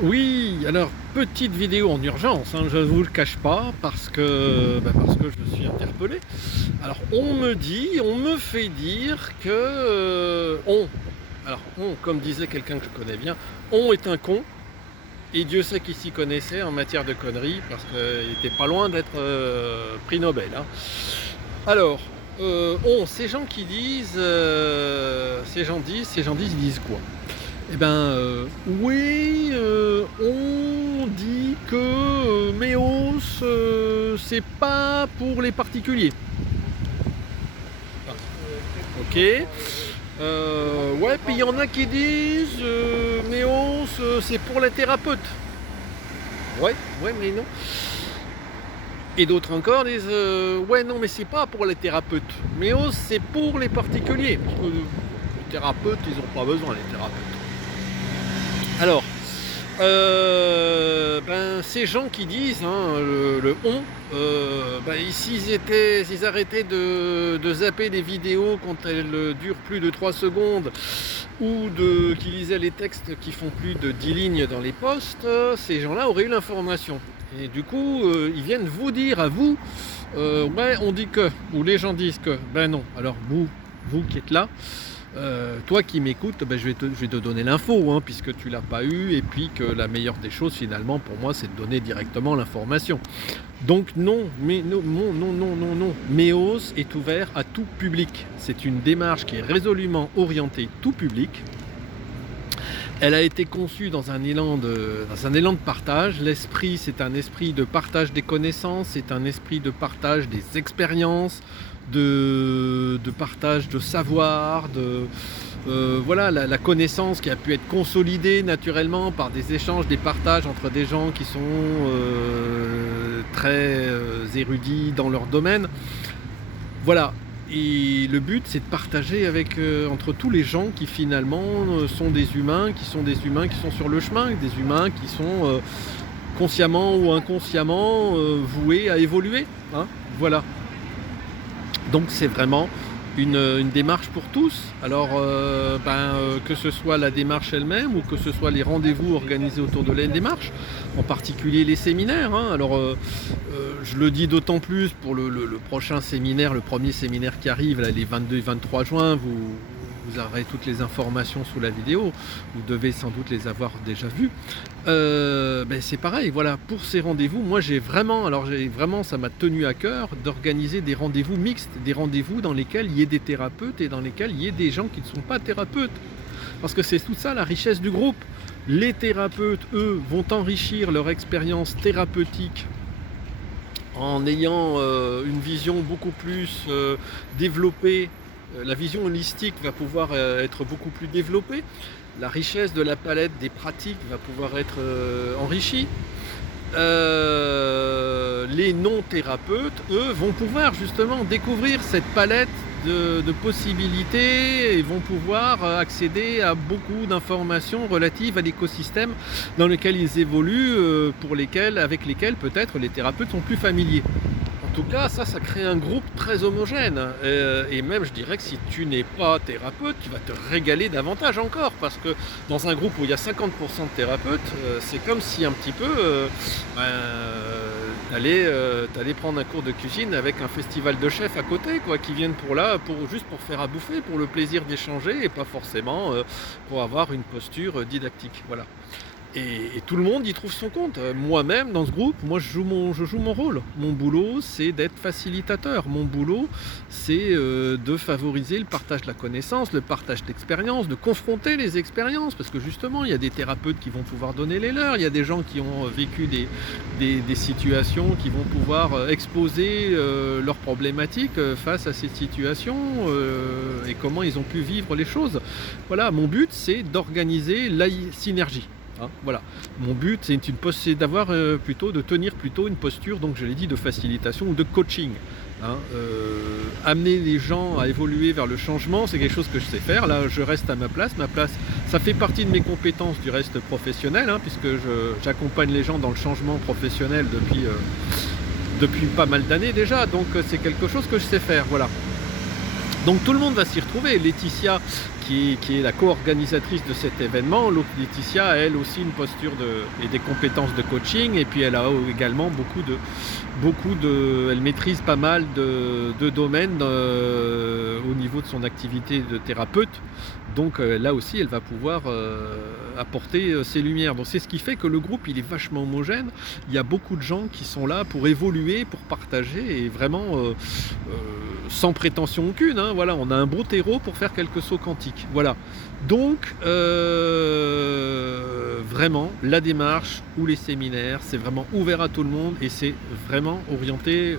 Oui, alors petite vidéo en urgence, hein, je ne vous le cache pas, parce que je suis interpellé. Alors on me fait dire que comme disait quelqu'un que je connais bien, on est un con, et Dieu sait qu'il s'y connaissait en matière de conneries, parce qu'il était pas loin d'être prix Nobel, hein. Alors, ces gens qui disent, ils disent quoi? Eh ben, oui, on dit que Méos, c'est pas pour les particuliers. Ok. Ouais, puis il y en a qui disent Méos, c'est pour les thérapeutes. Ouais, ouais, mais non. Et d'autres encore disent ouais, non, mais c'est pas pour les thérapeutes. Méos, c'est pour les particuliers. Parce que les thérapeutes, ils n'ont pas besoin, les thérapeutes. Alors, ces gens qui disent le on, s'ils arrêtaient de zapper des vidéos quand elles durent plus de 3 secondes ou qu'ils lisaient les textes qui font plus de 10 lignes dans les posts, ces gens-là auraient eu l'information. Et du coup, ils viennent vous dire à vous, ouais, on dit que, ou les gens disent que, ben non. Alors vous qui êtes là, toi qui m'écoutes, je vais te donner l'info, hein, puisque tu l'as pas eu, et puis que la meilleure des choses finalement pour moi c'est de donner directement l'information. Donc non, mais non, non, non, non, non, non. Méos est ouvert à tout public. C'est une démarche qui est résolument orientée tout public. Elle a été conçue dans un élan de partage. L'esprit, c'est un esprit de partage des connaissances, c'est un esprit de partage des expériences, de partage de savoir, voilà, la connaissance qui a pu être consolidée naturellement par des échanges, des partages entre des gens qui sont très érudits dans leur domaine. Voilà. Et le but, c'est de partager entre tous les gens qui finalement sont des humains, qui sont sur le chemin, des humains qui sont consciemment ou inconsciemment voués à évoluer, hein. Voilà. Donc c'est vraiment une démarche pour tous. Alors que ce soit la démarche elle-même ou que ce soit les rendez-vous organisés autour de la démarche, en particulier les séminaires, hein. Alors je le dis d'autant plus pour le prochain séminaire, le premier séminaire qui arrive, là, les 22 et 23 juin, vous aurez toutes les informations sous la vidéo, vous devez sans doute les avoir déjà vues. C'est pareil, voilà, pour ces rendez-vous, moi j'ai vraiment, ça m'a tenu à cœur d'organiser des rendez-vous mixtes, des rendez-vous dans lesquels il y ait des thérapeutes et dans lesquels il y ait des gens qui ne sont pas thérapeutes. Parce que c'est tout ça la richesse du groupe. Les thérapeutes, eux, vont enrichir leur expérience thérapeutique en ayant une vision beaucoup plus développée. La vision holistique va pouvoir être beaucoup plus développée. La richesse de la palette des pratiques va pouvoir être enrichie. Les non-thérapeutes, eux, vont pouvoir justement découvrir cette palette de possibilités et vont pouvoir accéder à beaucoup d'informations relatives à l'écosystème dans lequel ils évoluent, avec lesquels peut-être les thérapeutes sont plus familiers. En tout cas, ça crée un groupe très homogène. Et même, je dirais que si tu n'es pas thérapeute, tu vas te régaler davantage encore. Parce que dans un groupe où il y a 50% de thérapeutes, c'est comme si un petit peu t'allais prendre un cours de cuisine avec un festival de chefs à côté, quoi, qui viennent juste pour faire à bouffer, pour le plaisir d'échanger et pas forcément pour avoir une posture didactique. Voilà. Et tout le monde y trouve son compte. Moi-même, dans ce groupe, je joue mon rôle. Mon boulot, c'est d'être facilitateur. Mon boulot, c'est de favoriser le partage de la connaissance, le partage d'expériences, de confronter les expériences. Parce que justement, il y a des thérapeutes qui vont pouvoir donner les leurs. Il y a des gens qui ont vécu des situations, qui vont pouvoir exposer leurs problématiques face à ces situations et comment ils ont pu vivre les choses. Voilà, mon but, c'est d'organiser la synergie. Hein, voilà. Mon but, c'est de tenir plutôt une posture, donc je l'ai dit, de facilitation ou de coaching. Hein, amener les gens à évoluer vers le changement, c'est quelque chose que je sais faire. Là, je reste à ma place. Ça fait partie de mes compétences du reste professionnel, hein, puisque j'accompagne les gens dans le changement professionnel depuis pas mal d'années déjà. Donc c'est quelque chose que je sais faire. Voilà. Donc tout le monde va s'y retrouver. Laetitia, qui est la co-organisatrice de cet événement. Laetitia a elle aussi une posture et des compétences de coaching, et puis elle a également elle maîtrise pas mal de domaines au niveau de son activité de thérapeute. Donc là aussi, elle va pouvoir apporter ses lumières. Donc c'est ce qui fait que le groupe, il est vachement homogène. Il y a beaucoup de gens qui sont là pour évoluer, pour partager, et vraiment sans prétention aucune. Hein. Voilà, on a un beau terreau pour faire quelques sauts quantiques. Voilà. Donc vraiment, la démarche ou les séminaires, c'est vraiment ouvert à tout le monde, et c'est vraiment orienté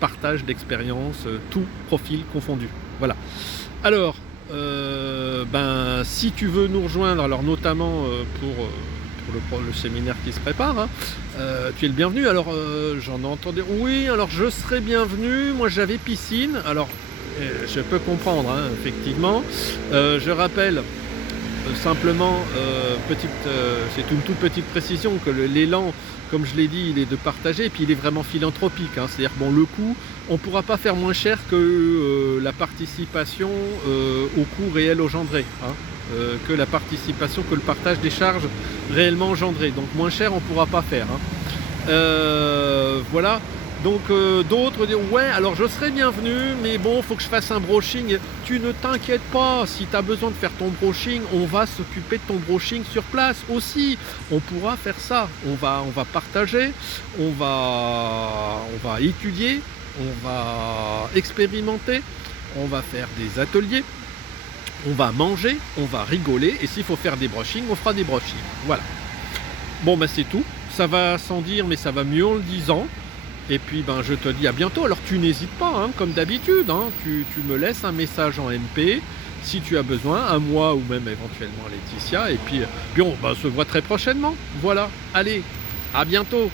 partage d'expérience, tout profil confondu. Voilà. Alors, si tu veux nous rejoindre, alors notamment pour le séminaire qui se prépare, hein, tu es le bienvenu. Alors, j'en entendais. Oui, alors je serai bienvenu. Moi, j'avais piscine. Alors, je peux comprendre, hein, effectivement. Je rappelle simplement, c'est une toute petite précision, que l'élan, comme je l'ai dit, il est de partager, et puis il est vraiment philanthropique. Hein. C'est-à-dire, bon, le coût, on ne pourra pas faire moins cher que la participation au coût réel engendré, hein, que la participation, que le partage des charges réellement engendrées. Donc moins cher, on ne pourra pas faire. Hein. Voilà. Donc d'autres disent ouais, alors je serai bienvenu, mais bon, il faut que je fasse un brushing. Tu ne t'inquiètes pas, si tu as besoin de faire ton brushing, on va s'occuper de ton brushing sur place aussi. On pourra faire ça. On va partager, on va étudier, on va expérimenter, on va faire des ateliers, on va manger, on va rigoler, et s'il faut faire des brushings, on fera des brushings. Voilà. Bon, c'est tout. Ça va sans dire, mais ça va mieux en le disant. Et puis je te dis à bientôt. Alors tu n'hésites pas, hein, comme d'habitude, hein, tu me laisses un message en MP si tu as besoin, à moi ou même éventuellement à Laetitia. Et puis on se voit très prochainement. Voilà, allez, à bientôt.